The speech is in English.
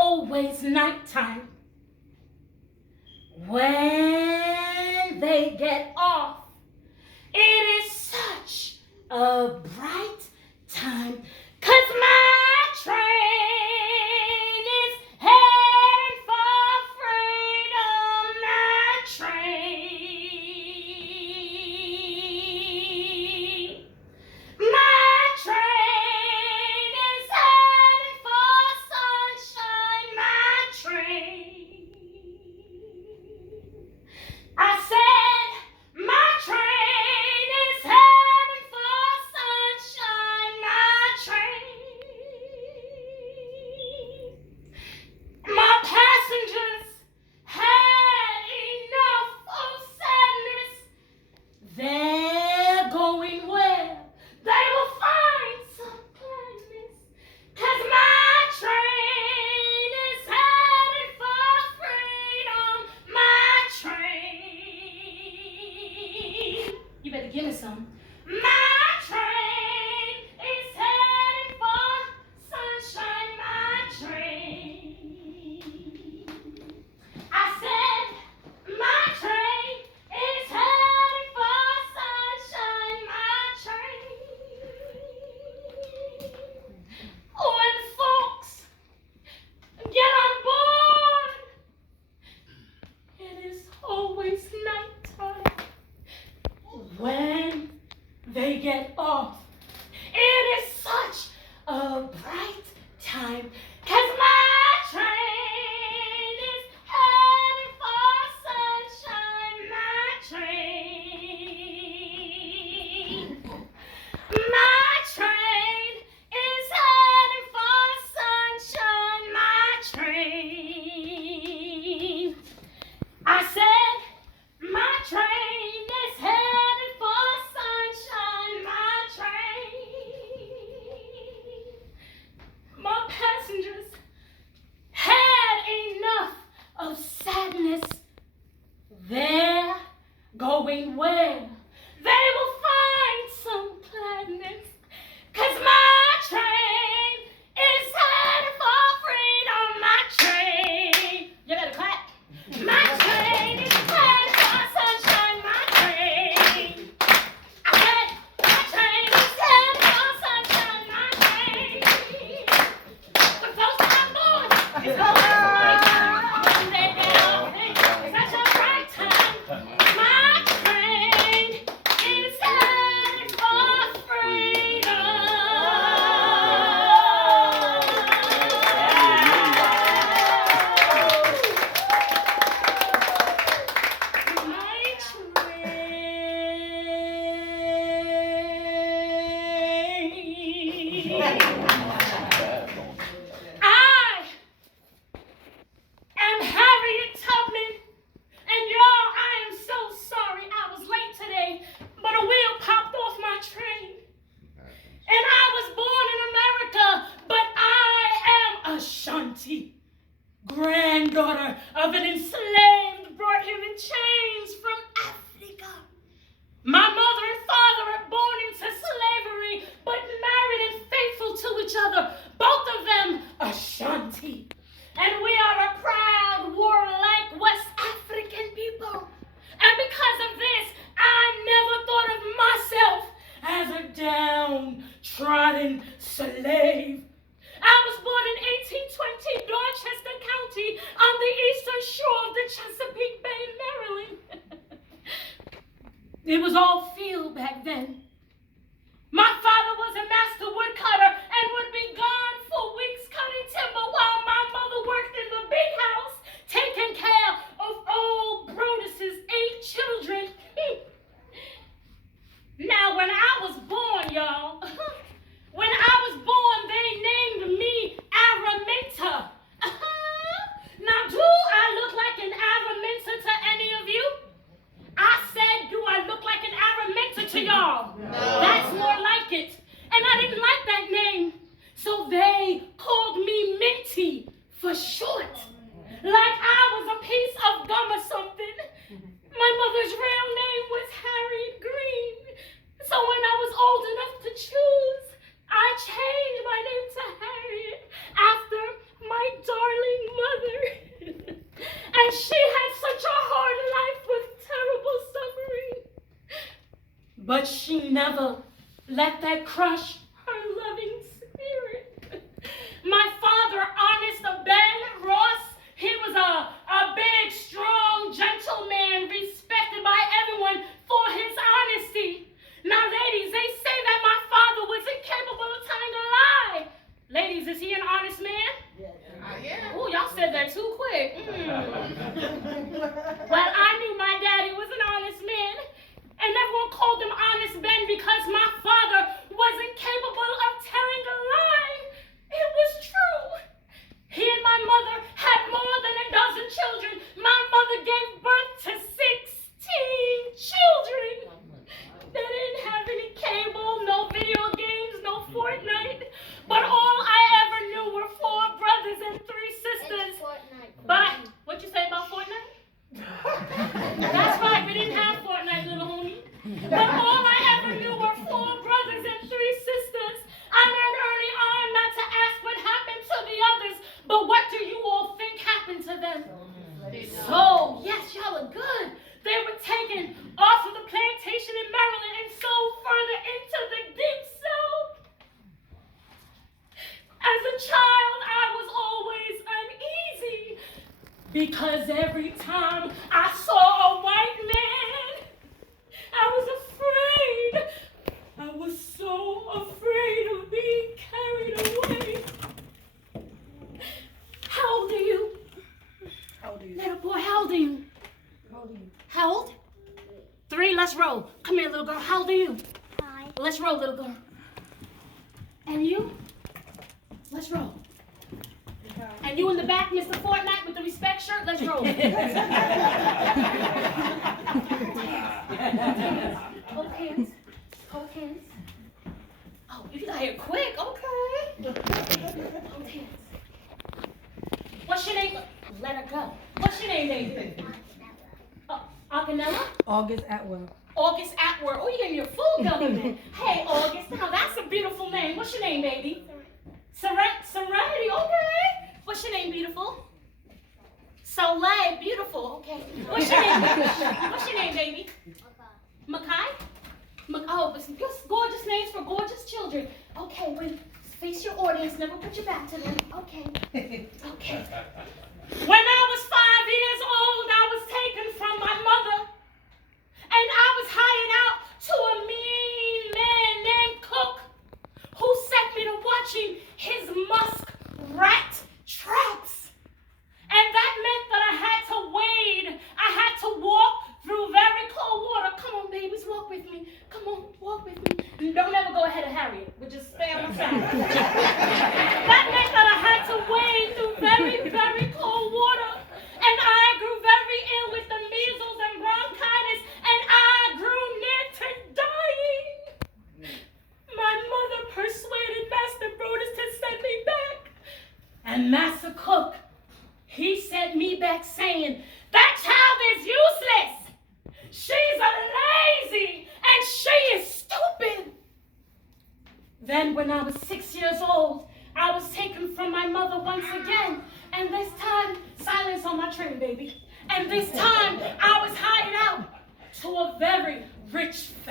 always nighttime. When they get off, it is such a bright time, 'cause my train is heading for freedom. My train. My train is heading for sunshine. My train. I said, my train is heading for sunshine. My train. My passengers had enough of sadness. They're going where they will find some gladness, 'cause my train is headed for freedom. My train. You better give me some. My train is headed for sunshine. My train. I said, my train is headed for sunshine. My train. When folks get on board, it is always nighttime. When they get off, it is such a bright time, 'cause my train is headed for sunshine. My train. My train is headed for sunshine. My train. I said, my train is headed for sunshine. My train. My passengers had enough of sadness. They're going where they will find some gladness, 'cause my train is headed for freedom. My train. You better clap. My train is headed for sunshine. My train. I said, my train is headed for sunshine. My train. When folks get on board, it's always a bright time. When they get off, it's such a bright time. My train is headed for freedom. My train. I am Harriet Tubman, and y'all, I am so sorry I was late today, but a wheel popped off my train. And I was born in America, but I am Ashanti, granddaughter of an enslaved, brought here in chains from Africa. My mother and father are born into slavery, but married and faithful to each other, both of them Ashanti. And we are a proud, warlike West African people. And because of this, I never thought of myself as a downtrodden slave. I was born in 1820, Dorchester County, on the eastern shore of the Chesapeake Bay, Maryland. It was all field back then. My father was a master woodcutter and would be gone for weeks cutting timber while my mother worked in the big house, taking care of old Brutus's 8 children. Now, when I was born, y'all, when I was born, they named me Araminta. Now, do I look like an Araminta to any of you? I said, do I look like an Araminta to y'all? No. That's more like it. And I didn't like that name, so they called me Minty for short. Like I was a piece of gum or something. My mother's real name was Harriet Green. So when I was old enough to choose, I changed my name to Harriet after my darling But she never let that crush her loving spirit. My father, honest Ben Ross, he was a big, strong, gentle man, respected by everyone for his honesty. Now, ladies, they say that my father was incapable of telling a lie. Ladies, is he an honest man? Yeah. Oh, y'all said that too quick. Well, I knew my daddy was an honest man, and everyone called him Honest Ben because my father wasn't capable of telling a lie. It was true. He and my mother had more than a dozen children. My mother gave birth to 16 children. They didn't have any cable, no video games, no Fortnite. But all I ever knew were 4 brothers and 3 sisters. But what you say about Fortnite? That's right, we didn't have Fortnite, little homie. But all I ever knew were 4 brothers and 3 sisters. I learned early on not to ask what happened to the others, but what do you all think happened to them? So, yes, y'all are good. They were taken off of the plantation in Maryland and sold further into the deep south. As a child, I was always uneasy because every time I saw a white man, I was afraid. I was so afraid of being carried away. How old are you? How old are you? Little boy, how old are you? How old are you? How old? 3, let's roll. Come here, little girl. How old are you? 5. Let's roll, little girl. And you? Let's roll. And you in the back, Mr. Fortnite, with the respect shirt, let's roll. Hold hands. Hold hands. Oh, you got here quick. Okay. Hold hands. What's your name? Let her go. What's your name, baby? Aganella? August Atwell. August Atwell. Oh, you gave me a full government. Hey, August. Now, that's a beautiful name. What's your name, baby? Serenity. Okay. What's your name, beautiful? Soleil. Beautiful. Okay. What's your name? What's your name, baby? Makai? Oh, but some gorgeous names for gorgeous children. Okay, wait. Face your audience. Never put your back to them. Okay. Okay. When I was 5 years old, I was taken from my mother. And I was hired out to a mean man named Cook, who sent me to watching his muskrat traps. And that meant that I had to wade. I had to walk through very cold water. Come on, babies, walk with me. Come on, walk with me. And don't ever go ahead of Harriet. We'll just stay on the side. That meant that I had to wade through very, very cold water. And I grew very ill with the measles and bronchitis, and I grew near to dying. My mother persuaded Master Brutus to send me back. And Master Cook, he sent me back saying, that child is useless. She's a lazy, and she is stupid. Then when I was 6 years old, I was taken from my mother once again. And this time, silence on my train, baby. And this time, I was hired out to a very rich family.